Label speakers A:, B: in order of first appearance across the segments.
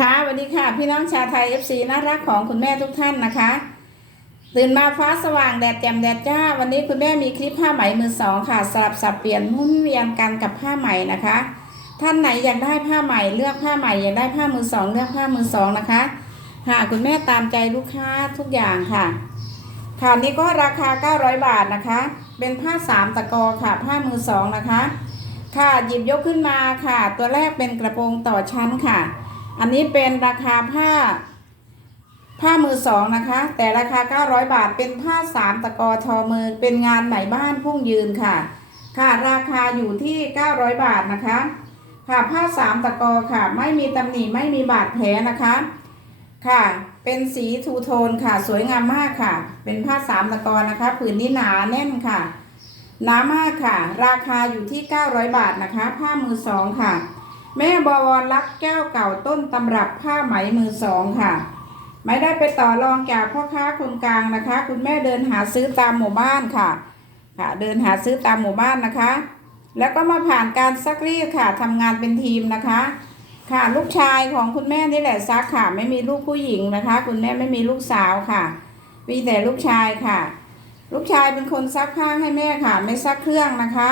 A: ค่ะสวัสดีค่ะพี่น้องชาไทย FC น่ารักของคุณแม่ทุกท่านนะคะ ตื่นมาฟ้าสว่างแดดแจ่มแดดจ้า วันนี้คุณแม่มีคลิปผ้าไหมมือสองค่ะสลับสับเปลี่ยนหมุนเวียนกันกับผ้าไหมนะคะ ท่านไหนอยากได้ผ้าไหมเลือกผ้าไหมอยากได้ผ้ามือสองเลือกผ้ามือสองนะคะหากคุณแม่ตามใจลูกค้าทุกอย่างค่ะค่ะนี่ก็ราคา 900 บาทนะคะ เป็นผ้าสามตะกอค่ะ ผ้ามือสองนะคะ ค่ะหยิบยกขึ้นมาค่ะ ตัวแรกเป็นกระโปรงต่อชั้นค่ะ อันนี้เป็นราคาผ้า ผ้ามือสองนะคะ แต่ราคา 900 บาทเป็นผ้าสามตะกอทอมือเป็นงานไหมบ้านพุ่งยืนค่ะ ค่ะราคาอยู่ที่ 900 บาทนะคะ ค่ะผ้าสามตะกอค่ะ ไม่มีตำหนิไม่มีบาดแผลนะคะ ค่ะ เป็นสีทูโทนค่ะ สวยงามมากค่ะ เป็นผ้าสามตะกอนะคะผืนนี้หนาแน่นค่ะหนามากค่ะ ราคาอยู่ที่ 900 บาทนะคะ ผ้ามือสองค่ะ แม่บวรรักแก้วเก่าต้นตำรับผ้าไหมมือสองค่ะ ไม่ได้ไปต่อรองจากพ่อค้าคนกลางนะคะ คุณแม่เดินหาซื้อตามหมู่บ้านค่ะ ค่ะ เดินหาซื้อตามหมู่บ้านนะคะ แล้วก็มาผ่านการซักรีดค่ะทำงานเป็นทีมนะคะ ค่ะลูกชายของคุณแม่นี่แหละซักค่ะ ไม่มีลูกผู้หญิงนะคะ คุณแม่ไม่มีลูกสาวค่ะ มีแต่ลูกชายค่ะ ลูกชายเป็นคนซักผ้าให้แม่ค่ะ ไม่ซักเครื่องนะคะ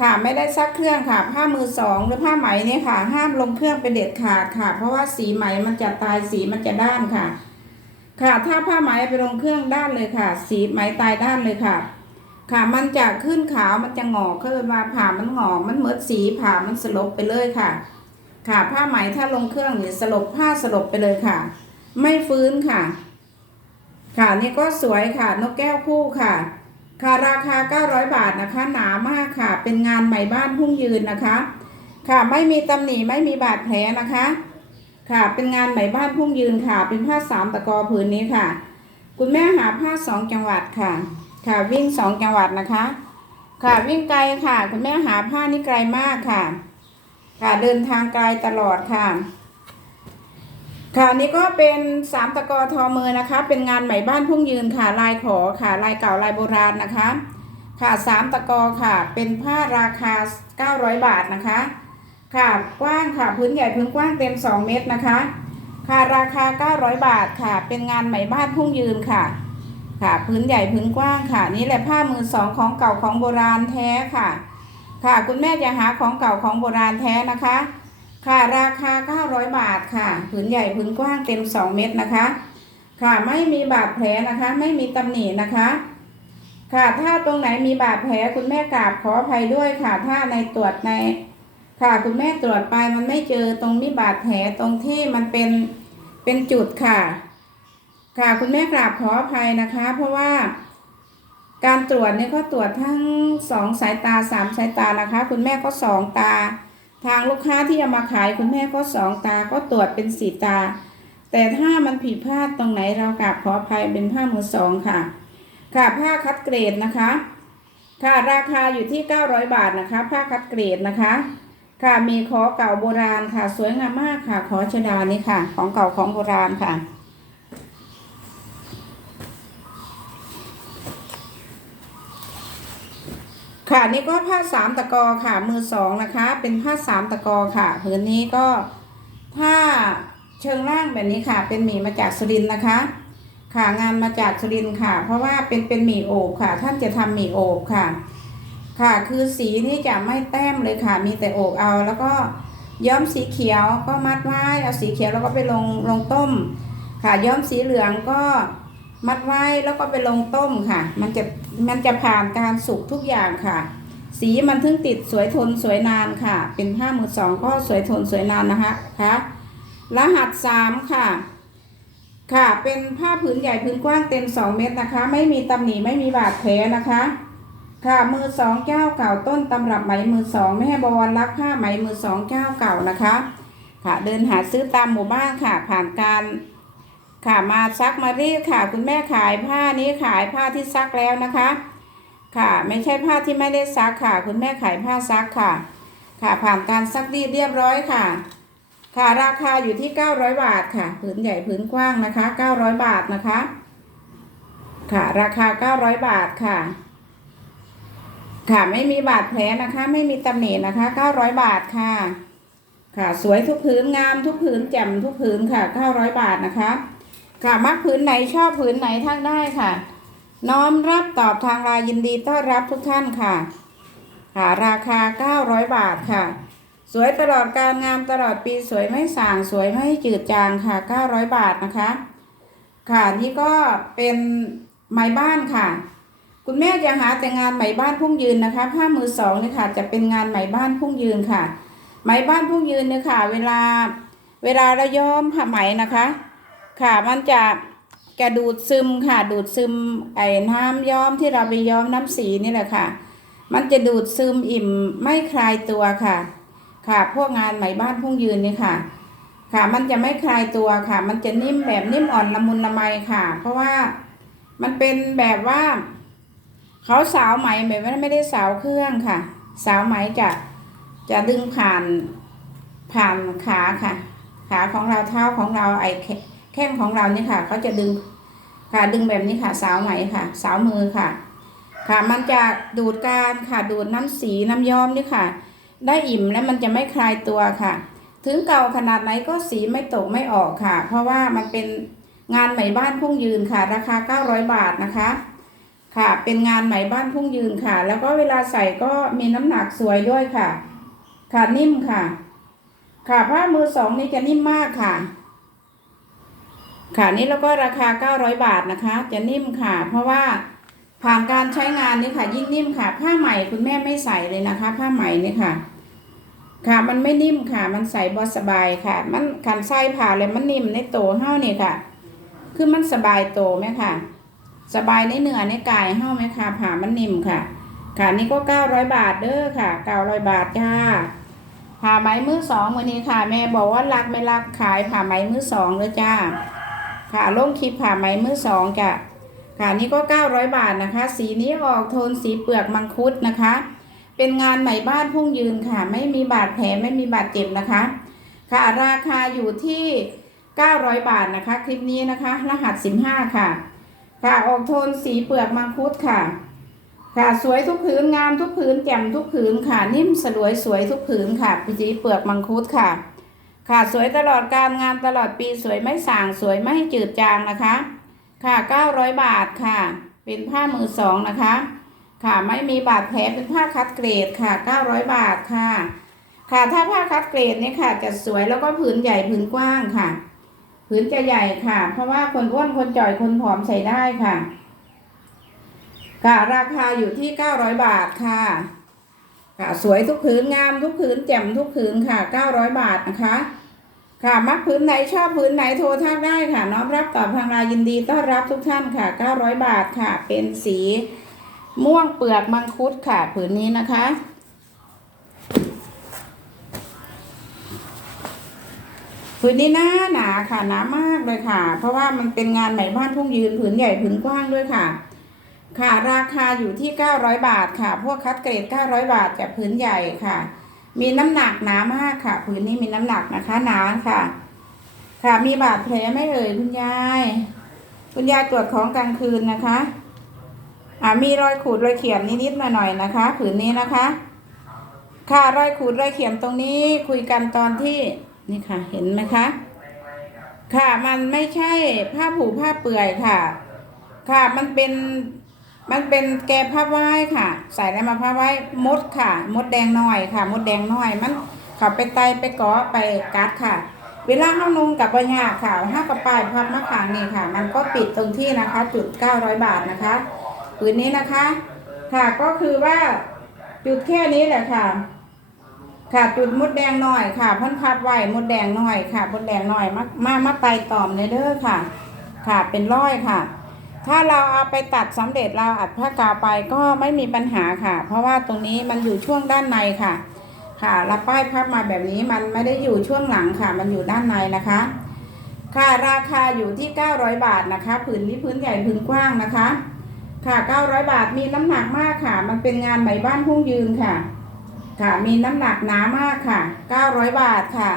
A: ค่ะไม่ได้ซักเครื่องค่ะ ผ้ามือสองหรือผ้าไหมเนี่ยค่ะ ห้ามลงเครื่องเป็นเด็ดขาดค่ะ เพราะว่าสีไหมมันจะตายสีมันจะด้านค่ะ ค่ะถ้าผ้าไหมไปลงเครื่องด้านเลยค่ะ สีไหมตายด้านเลยค่ะ ค่ะมันจะขึ้นขาวมันจะหงอกขาเรียกว่าผ่ามันหงอกมันเหมือนสีผ่ามันสลบไปเลยค่ะ ค่ะผ้าไหมถ้าลงเครื่องเนี่ยสลบผ้าสลบไปเลยค่ะ ไม่ฟื้นค่ะ ค่ะนี่ก็สวยค่ะนกแก้วคู่ค่ะ ค่ะราคา 900 บาทนะคะ หนามากค่ะ เป็นงานใหม่บ้านพุ่งยืนนะคะ ค่ะไม่มีตำหนิไม่มีบาดแผลนะคะ ค่ะเป็นงานใหม่บ้านพุ่งยืนค่ะ เป็นผ้าสามตะกอผืนนี้ค่ะ คุณแม่หาผ้าสองจังหวัดค่ะ ค่ะวิ่งสองจังหวัดนะคะ ค่ะวิ่งไกลค่ะ คุณแม่หาผ้านี่ไกลมากค่ะ ค่ะเดินทางไกลตลอดค่ะ ค่ะนี่ก็เป็นสามตะกอทอมือนะคะ เป็นงานไหมบ้านพุ่งยืนค่ะลายขอค่ะลายเก่าลายโบราณนะคะ ค่ะสามตะกอค่ะ เป็นผ้าราคา 900 บาทนะคะ ค่ะกว้างค่ะพื้นใหญ่พื้นกว้างเต็ม 2 เมตรนะคะ ค่ะราคา 900 บาทค่ะ เป็นงานไหมบ้านพุ่งยืนค่ะ ค่ะพื้นใหญ่พื้นกว้างค่ะ นี่แหละผ้ามือสองของเก่าของโบราณแท้ค่ะ ค่ะคุณแม่จะหาของเก่าของโบราณแท้นะคะ ค่ะราคา 900 บาทค่ะผืนใหญ่ผืนกว้างเต็ม 2 เมตรนะคะ ค่ะไม่มีบาดแผลนะคะ ไม่มีตำหนินะคะ ค่ะถ้าตรงไหนมีบาดแผลคุณแม่กราบขออภัยด้วยค่ะ ถ้าในตรวจใน ค่ะคุณแม่ตรวจไปมันไม่เจอตรงมีบาดแผลตรงที่มันเป็นเป็นจุดค่ะ ค่ะคุณแม่กราบขออภัยนะคะ เพราะว่าการตรวจเนี่ยก็ตรวจทั้งสองสายตาสามสายตานะคะ คุณแม่ก็สองตา ทางลูกค้าที่จะมาขายคุณแม่ก็สองตาก็ตรวจเป็นสีตา แต่ถ้ามันผิดพลาดตรงไหนเรากลับขออภัยเป็นผ้ามือสองค่ะ ค่ะผ้าคัดเกรดนะคะ ค่ะราคาอยู่ที่ 900 บาทนะคะ ผ้าคัดเกรดนะคะ ค่ะมีขอเก่าโบราณค่ะ สวยงามมากค่ะขอชดานี่ค่ะ ของเก่าของโบราณค่ะ ค่ะนี่ก็ผ้าสามตะกอค่ะ มือสองนะคะ เป็นผ้าสามตะกอค่ะผืนนี้ก็ผ้าเชิงล่างแบบนี้ค่ะ เป็นหมี่มาจากสุรินนะคะ ค่ะงานมาจากสุรินค่ะ เพราะว่าเป็นเป็นหมี่โอบค่ะ ท่านจะทำหมี่โอบค่ะ ค่ะคือสีนี่จะไม่แต้มเลยค่ะ มีแต่โอบเอาแล้วก็ย้อมสีเขียวก็มัดไว้เอาสีเขียวแล้วก็ไปลงลงต้ม ค่ะย้อมสีเหลืองก็ มัดไว้แล้วก็ไปลงต้มค่ะ มันจะมันจะผ่านการสุกทุกอย่างค่ะ สีมันถึงติดสวยทนสวยนานค่ะ เป็นผ้ามือสองก็สวยทนสวยนานนะคะคะรหัสสามค่ะ ค่ะ เป็นผ้าผืนใหญ่ผืนกว้างเต็ม2เมตรนะคะ ไม่มีตำหนิไม่มีบาดแผลนะคะ ค่ะมือสองเจ้าเก่าต้นตำรับไหมมือสองแม่บวรรักผ้าไหมมือสองเจ้าเก่านะคะ ค่ะเดินหาซื้อตามหมู่บ้านค่ะ ผ่านการ ค่ะมาซักมารีดค่ะ คุณแม่ขายผ้านี้ขายผ้าที่ซักแล้วนะคะ ค่ะไม่ใช่ผ้าที่ไม่ได้ซักค่ะ คุณแม่ขายผ้าซักค่ะ ค่ะผ่านการซักรีดเรียบร้อยค่ะ ค่ะราคาอยู่ที่ 900 บาทค่ะผืนใหญ่ผืนกว้างนะคะ 900 บาทนะคะ ค่ะราคา 900 บาทค่ะ ค่ะไม่มีบาดแผลนะคะ ไม่มีตำหนินะคะ 900 บาทค่ะ ค่ะสวยทุกผืนงามทุกผืนแจ่มทุกผืนค่ะ 900 บาทนะคะ ค่ะมักผืนไหนชอบผืนไหนทักได้ค่ะ น้อมรับตอบทางลน์ยินดีต้อนรับทุกท่านค่ะค่ะราคา 900 บาทค่ะ สวยตลอดการงามตลอดปีสวยไม่ส่างสวยไม่จืดจางค่ะ 900 บาทนะคะ ค่ะนี่ก็เป็นไม้บ้านค่ะ คุณแม่จะหาแต่งานไหมบ้านพุ่งยืนนะคะผ้ามือสองเนี่ยค่ะ จะเป็นงานไหมบ้านพุ่งยืนค่ะ ไหมบ้านพุ่งยืนเนี่ยค่ะ เวลาเวลาเราย้อมผ้าไหมนะคะ ค่ะมันจะจะดูดซึมค่ะดูดซึมไอ้น้ำย้อมที่เราไปย้อมน้ำสีนี่แหละค่ะ มันจะดูดซึมอิ่มไม่คลายตัวค่ะ ค่ะ พวกงานไหมบ้านพุ่งยืนนี่ค่ะ ค่ะมันจะไม่คลายตัวค่ะ มันจะนิ่มแบบนิ่มอ่อนละมุนละไมค่ะ เพราะว่ามันเป็นแบบว่าเขาสาวไหมแบบว่าไม่ได้สาวเครื่องค่ะ สาวไหมจะจะดึงผ่านผ่านขาค่ะ ขาของเราเท้าของเราไอ้ แข้งของเราเนี่ยค่ะเขาจะดึงค่ะดึงแบบนี้ค่ะ สาวไหมค่ะ สาวมือค่ะ ค่ะมันจะดูดการค่ะดูดน้ำสีน้ำย้อมนี่ค่ะ ได้อิ่มและมันจะไม่คลายตัวค่ะ ถึงเก่าขนาดไหนก็สีไม่ตกไม่ออกค่ะ เพราะว่ามันเป็นงานไหมบ้านพุ่งยืนค่ะ ราคา 900 บาทนะคะ ค่ะ เป็นงานไหมบ้านพุ่งยืนค่ะ แล้วก็เวลาใส่ก็มีน้ำหนักสวยด้วยค่ะ ค่ะนิ่มค่ะ ค่ะผ้ามือสองนี่จะนิ่มมากค่ะ ค่ะนี่แล้วก็ราคา 900 บาทนะคะ จะนิ่มค่ะ เพราะว่าผ่านการใช้งานนี่ค่ะ ยิ่งนิ่มค่ะ ผ้าใหม่คุณแม่ไม่ใส่เลยนะคะ ผ้าใหม่นี่ค่ะ ค่ะมันไม่นิ่มค่ะ มันใส่บอสบายค่ะ มันขันไส้ผ่าเลยมันนิ่มในโตเฮ้านี่ค่ะ คือมันสบายโตไหมค่ะ สบายในเนื้อในกายเฮ้าไหมค่ะผ่ามันนิ่มค่ะ ค่ะนี่ก็เก้าร้อยบาทเด้อค่ะเก้าร้อยบาทจ้าผ่าไหมมือสองวันนี้ค่ะ แม่บอกว่ารักไม่รักขายผ่าไหมมือสองเลยจ้า ค่ะลงคลิปผ่าไหมมือสองจ้ะค่ะนี่ก็เก้าร้อยบาทนะคะ สีนี้ออกโทนสีเปลือกมังคุดนะคะ เป็นงานไหมบ้านพุ่งยืนค่ะ ไม่มีบาดแผลไม่มีบาดเจ็บนะคะ ค่ะราคาอยู่ที่ 900 บาทนะคะ คลิปนี้นะคะ รหัส 15 ค่ะ ค่ะออกโทนสีเปลือกมังคุดค่ะ ค่ะสวยทุกผืนงามทุกผืนแจ่มทุกผืนค่ะ นิ่มสลวยสวยทุกผืนค่ะสีเปลือกมังคุดค่ะ ค่ะสวยตลอดการงานตลอดปีสวยไม่สางสวยไม่จืดจางนะคะ ค่ะ 900 บาทค่ะ เป็นผ้ามือสองนะคะ ค่ะไม่มีบาดแผลเป็นผ้าคัดเกรดค่ะ 900 บาทค่ะ ค่ะถ้าผ้าคัดเกรดเนี่ยค่ะ จะสวยแล้วก็ผืนใหญ่ผืนกว้างค่ะ ผืนจะใหญ่ค่ะ เพราะว่าคนอ้วนคนจ่อยคนผอมใส่ได้ค่ะ ค่ะราคาอยู่ที่ 900 บาทค่ะค่ะสวยทุกผืนงามทุกผืนแจ่มทุกผืนค่ะ 900 บาทนะคะ ค่ะมักผืนไหนชอบผืนไหนโทรทักได้ค่ะ น้อมรับตอบทางไลน์ยินดีต้อนรับทุกท่านค่ะ 900 บาทค่ะ เป็นสีม่วงเปลือกมังคุดค่ะผืนนี้นะคะ ผืนนี้หนาหนาค่ะหนามากเลยค่ะ เพราะว่ามันเป็นงานไหมบ้านทุ่งยืนผืนใหญ่ผืนกว้างด้วยค่ะ ค่ะราคาอยู่ที่ 900 บาทค่ะ พวกคัดเกรด 900 บาทจากผืนใหญ่ค่ะ มีน้ำหนักหนามากค่ะ ผืนนี้มีน้ำหนักนะคะหนาค่ะ ค่ะมีบาดแผลไหม่เอ่ยคุณยาย คุณยายตรวจของกลางคืนนะคะอ่ามีรอยขูดรอยเขียนนิดๆหน่อยๆนะคะ ผืนนี้นะคะ ค่ะรอยขูดรอยเขียนตรงนี้คุยกันตอนที่นี่ค่ะ เห็นไหมคะ ค่ะมันไม่ใช่ผ้าผูผ้าเปื่อยค่ะ ค่ะมันเป็น มันเป็นแกบผ้าไว้ค่ะ ใส่อะไรมาผ้าไว้มดค่ะ มดแดงน้อยค่ะ มดแดงน้อยมันเขาไปไตไปกาะไปกัดค่ะ เวลาเข้านุงกับปัญญากค่ะห้ากระป้ายพับมะขางนี่ค่ะ มันก็ปิดตรงที่นะคะ จุด900บาทนะคะผืนนี้นะคะ ค่ะก็คือว่าจุดแค่นี้แหละค่ะ ค่ะจุดมดแดงหน่อยค่ะพันพับไว้มดแดงหน่อยค่ะมดแดงหน่อยมามามาไตตอมเลยเด้อค่ะ ค่ะเป็นร้อยค่ะ ถ้าเราเอาไปตัดสำเร็จเราอัดผ้ากาวไปก็ไม่มีปัญหาค่ะ เพราะว่าตรงนี้มันอยู่ช่วงด้านในค่ะ ค่ะแล้วป้ายพับมาแบบนี้มันไม่ได้อยู่ช่วงหลังค่ะ มันอยู่ด้านในนะคะ ค่ะราคาอยู่ที่ 900 บาทนะคะผืนนี้พื้นใหญ่พื้นกว้างนะคะ ค่ะ 900 บาทมีน้ำหนักมากค่ะ มันเป็นงานไหมบ้านพุ่งยืนค่ะ ค่ะมีน้ำหนักหนามากค่ะ 900 บาทค่ะ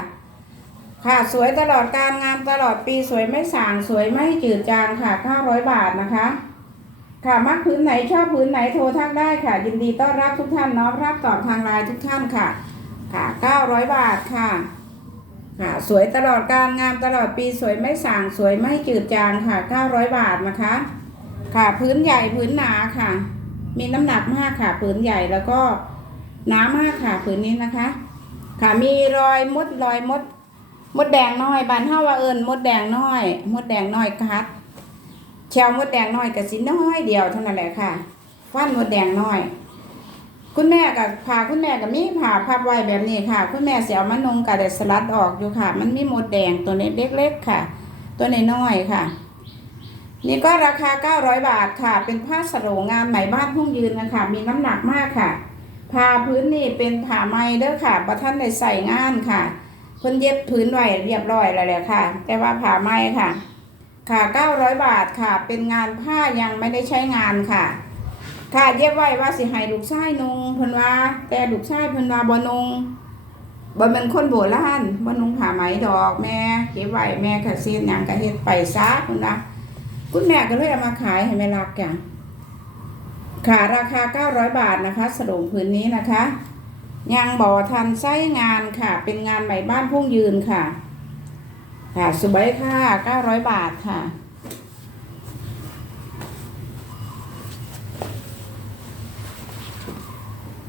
A: ค่ะสวยตลอดการงานตลอดปีสวยไม่สางสวยไม่จืดจางค่ะ900 บาทนะคะ ค่ะมักพื้นไหนชอบพื้นไหนโทรทักได้ค่ะ ยินดีต้อนรับทุกท่านน้อมรับตอบทางไลน์ทุกท่านค่ะ ค่ะ 900 บาทค่ะค่ะสวยตลอดการงามตลอดปีสวยไม่สางสวยไม่จืดจางค่ะ 900 บาทนะคะ ค่ะพื้นใหญ่พื้นหนาค่ะ มีน้ำหนักมากค่ะพื้นใหญ่แล้วก็หนามากค่ะพื้นนี้นะคะ ค่ะมีรอยมดรอยมด มดแดงน้อยบานเฮาว่าเอิญมดแดงน้อย มดแดงน้อยคัดแชวมดแดงน้อยกับสิน้อยเดียวเท่านั้นแหละค่ะฟันมดแดงน้อย คุณแม่กับผ่าคุณแม่กับมีผ่าพับไว้แบบนี้ค่ะ คุณแม่เสียมานงกับเด็ดสลัดออกอยู่ค่ะ มันมีมดแดงตัวนี้เล็กๆค่ะ ตัวน้อยๆค่ะ นี่ก็ราคา 900 บาทค่ะ เป็นผ้าสโรงงานไหมบ้านพุ่งยืนนะคะมีน้ำหนักมากค่ะผ้าพื้นนี่เป็นผ้าไหมเด้อค่ะประท่านได้ใส่งานค่ะ เพิ่นเย็บพื้นไว้เรียบร้อยแล้วแหละค่ะ แต่ว่าผ้าไหมค่ะ ค่ะ900บาทค่ะ เป็นงานผ้ายังไม่ได้ใช้งานค่ะ ค่ะเย็บไว้ว่าสิให้ลูกชายนุงเพิ่นว่า แต่ลูกชายเพิ่นว่าบ่นุงบ่เป็นคนโบราณบ่นุงผ้าไหมดอกแม่เก็บไว้แม่ก็สิหยังก็เฮ็ดไปซะเพิ่นว่าคุณแม่ก็เลยเอามาขายให้แม่รักจ้ะค่ะราคา 900 บาทนะคะสรุปพื้นนี้นะคะ ยังบ่ทันไส้งานค่ะ เป็นงานใหม่บ้านพุ่งยืนค่ะ ค่ะสวยค่ะ900บาทค่ะ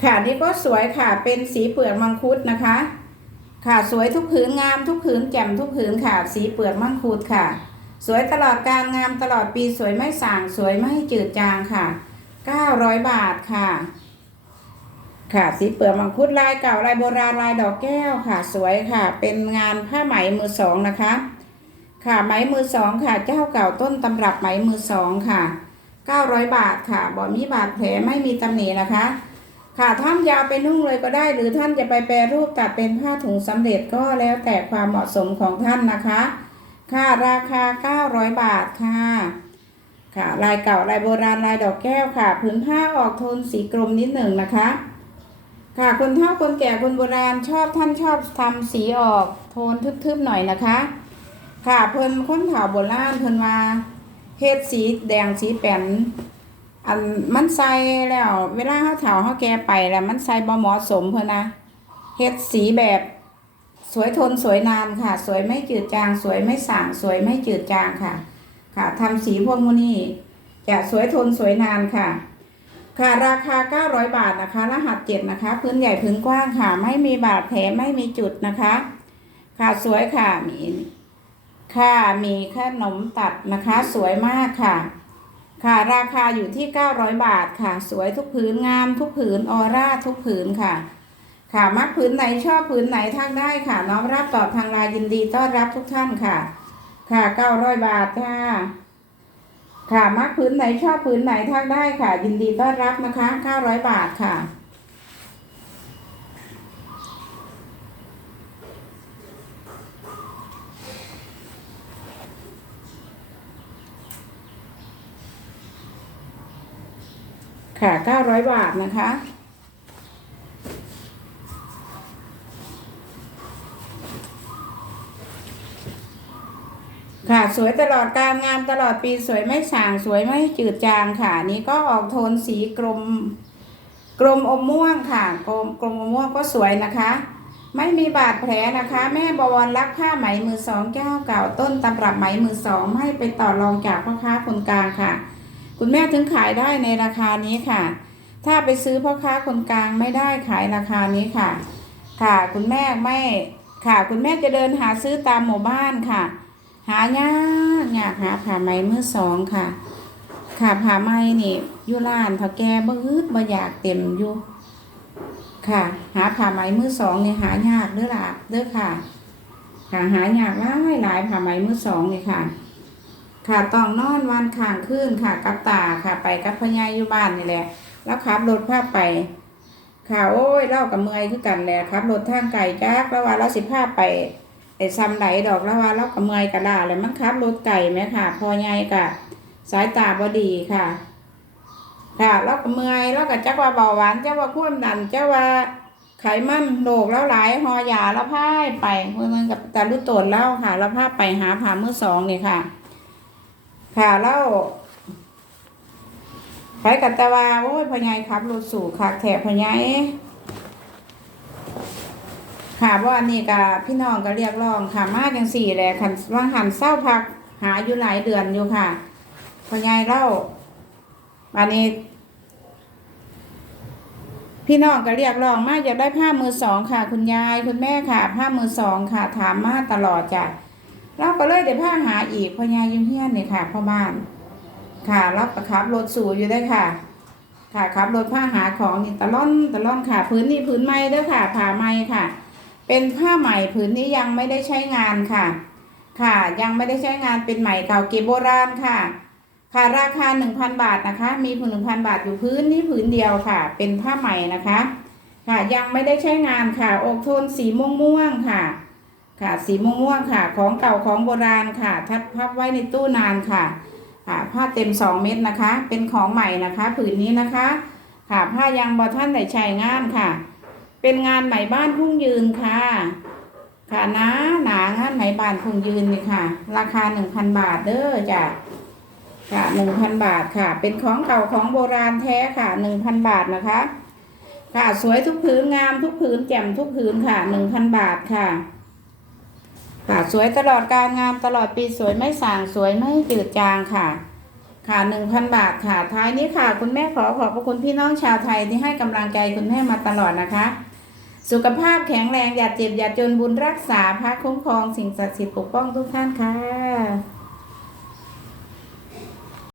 A: ค่ะนี่ก็สวยค่ะ เป็นสีเปลือกมังคุดนะคะ ค่ะสวยทุกผืนงามทุกผืนแจ่มทุกผืนค่ะ สีเปลือกมังคุดค่ะ สวยตลอดการงามตลอดปีสวยไม่ส่างสวยไม่จืดจางค่ะ900บาทค่ะ ค่ะสีเปลือกมังคุดลายเก่าลายโบราณลายดอกแก้วค่ะสวยค่ะ เป็นงานผ้าไหมมือสองนะคะ ค่ะไหมมือสองค่ะ เจ้าเก่าต้นตำรับไหมมือสองค่ะ900 บาทค่ะบ่มีบาดแผลไม่มีตำหนินะคะ ค่ะท่านยาวไปนุ่งเลยก็ได้ หรือท่านจะไปแปรรูปตัดเป็นผ้าถุงสำเร็จก็แล้วแต่ความเหมาะสมของท่านนะคะ ค่ะราคา 900 บาทค่ะ ค่ะลายเก่าลายโบราณลายดอกแก้วค่ะผืนผ้าออกโทนสีกรมนิดหนึ่งนะคะ ค่ะคนเฒ่าคนแก่คนโบราณชอบท่านชอบทำสีออกโทนทึบๆหน่อยนะคะ ค่ะเพิ่นค้นเฒ่าโบราณเพิ่นว่าเฮ็ดสีแดงสีแป้นอันมันใส่แล้ว เวลาเฮาเฒ่าเฮาแก่ไปแล้วมันใส่บ่เหมาะสมเพิ่นนะเฮ็ดสีแบบสวยทนสวยนานค่ะ สวยไม่จืดจาง สวยไม่ส่าง สวยไม่จืดจางค่ะ ค่ะทำสีพวกมูนี่จะสวยทนสวยนานค่ะ ค่ะราคา 900 บาทนะคะ รหัสเจ็ดนะคะ พื้นใหญ่พื้นกว้างค่ะ ไม่มีบาดแผลไม่มีจุดนะคะ ค่ะสวยค่ะมีค่ะมีขนมตัดนะคะ สวยมากค่ะ ค่ะราคาอยู่ที่ 900 บาทค่ะ สวยทุกผืนงามทุกผืนออร่าทุกผืนค่ะ ค่ะมักผืนไหนชอบผืนไหนทักได้ค่ะ น้อมรับตอบทางไลน์ยินดีต้อนรับทุกท่านค่ะ ค่ะ 900 บาทค่ะ ค่ะมักพื้นไหนชอบพื้นไหนทักได้ค่ะ ยินดีต้อนรับนะคะ 900 บาทค่ะ ค่ะ 900 บาทนะคะ ค่ะสวยตลอดการงานตลอดปีสวยไม่ส่างสวยไม่จืดจางค่ะ นี้ก็ออกโทนสีกรมกรมอมม่วงค่ะกรมกรมอมม่วงก็สวยนะคะ ไม่มีบาดแผลนะคะ แม่บวรรักผ้าไหมมือสองเจ้าเก่าต้นตำรับไหมมือสองให้ไปต่อรองจากพ่อค้าคนกลางค่ะ คุณแม่ถึงขายได้ในราคานี้ค่ะ ถ้าไปซื้อพ่อค้าคนกลางไม่ได้ขายราคานี้ค่ะ ค่ะคุณแม่ไม่ค่ะ คุณแม่จะเดินหาซื้อตามหมู่บ้านค่ะ หายากยากหาผ้าไหมมือสองค่ะค่ะผ้าไหมนี่อยู่ร้านเถ้าแก่บ่ฮึดบ่อยากเต็มอยู่ค่ะ หาผ้าไหมมือสองเนี่ยหายากเด้อล่ะเด้อค่ะค่ะหายากหลายหลายผ้าไหมมือสองเนี่ยค่ะค่ะต้องนอนวันข้างคืนค่ะ กับตาค่ะ ไปกับพ่อใหญ่อยู่บ้านนี่แหละ แล้วขับรถพาไป ค่ะโอ้ยเล่ากับเมื่อยคือกันแหละครับรถทางไก่จักแล้วว่าเราสิพาไป ไอ้ซ้ำไหลดอกแล้วว่าเรากับเมื่อยกระดาแล้วมันขับรถไก่ไหมค่ะ พอใหญ่กะสายตาบอดีค่ะ ค่ะแล้วกับเมื่อยแล้วกับจักว่าเบาหวานเจ้าว่าความดันเจ้าว่าไขมันโรคแล้วหลายหอยาแล้วพายไปเมื่อมันกับตาลุตนเล่าค่ะ แล้วพาไปหาผ่ามือสองนี่ค่ะ ค่ะแล้วไปกับตะวาโอ้ยพญายครับรถสู่ขากแถบพญาย ค่ะว่าอันนี้ก็พี่น้องก็เรียกร้องค่ะมาจังสี่แหละคันว่างหันเศร้าพักหาอยู่หลายเดือนอยู่ค่ะพ่อยายเล่าอันนี้ พี่น้องก็เรียกร้องมากอยากได้ผ้ามือสองค่ะ คุณยายคุณแม่ค่ะ ผ้ามือสองค่ะ ถามมาตลอดจ้ะเราก็เลยได้ผ้าหาอีกพ่อยายยุ่งเฮียนนี่ค่ะพ่อบ้าน ค่ะรับประคับรถสูอยู่ได้ค่ะ ค่ะขับรถผ้าหาของนี่ตะล่อนตะล่อนค่ะ พื้นนี่พื้นไม้เด้อค่ะผ้าไม้ค่ะ เป็นผ้าใหม่ผืนนี้ยังไม่ได้ใช้งานค่ะ ค่ะยังไม่ได้ใช้งานเป็นใหม่เก่าเก็บโบราณค่ะ ค่ะราคา 1,000 บาทนะคะ มีผืน1,000 บาทอยู่พื้นนี้ผืนเดียวค่ะ เป็นผ้าใหม่นะคะ ค่ะยังไม่ได้ใช้งานค่ะอกโทนสีม่วงม่วงค่ะ ค่ะสีม่วงม่วงค่ะ ของเก่าของโบราณค่ะ ทัดพับไว้ในตู้นานค่ะค่ะผ้าเต็ม 2 เม็ดนะคะ เป็นของใหม่นะคะ ผืนนี้นะคะ ค่ะผ้ายังบอท่านได้ใช้งานค่ะ เป็นงานไหมบ้านพุ่งยืนค่ะ ค่ะนะหนางานไหมบ้านพุ่งยืนนี่ค่ะ ราคา1,000บาทเด้อจ้ะค่ะหนึ่งพันบาทค่ะ เป็นของเก่าของโบราณแท้ค่ะหนึ่งพันบาทนะคะ ค่ะสวยทุกผืนงามทุกผืนแจ่มทุกผืนค่ะหนึ่งพันบาทค่ะ ค่ะสวยตลอดการงามตลอดปีสวยไม่สางสวยไม่จืดจางค่ะ ค่ะหนึ่งพันบาทค่ะท้ายนี้ค่ะ คุณแม่ขอขอบพระคุณพี่น้องชาวไทยที่ให้กำลังใจคุณแม่มาตลอดนะคะ สุขภาพแข็งแรงอย่าเจ็บอย่าจนบุญรักษาพระคุ้มครองสิ่งศักดิ์สิทธิ์ปกป้องทุกท่านค่ะ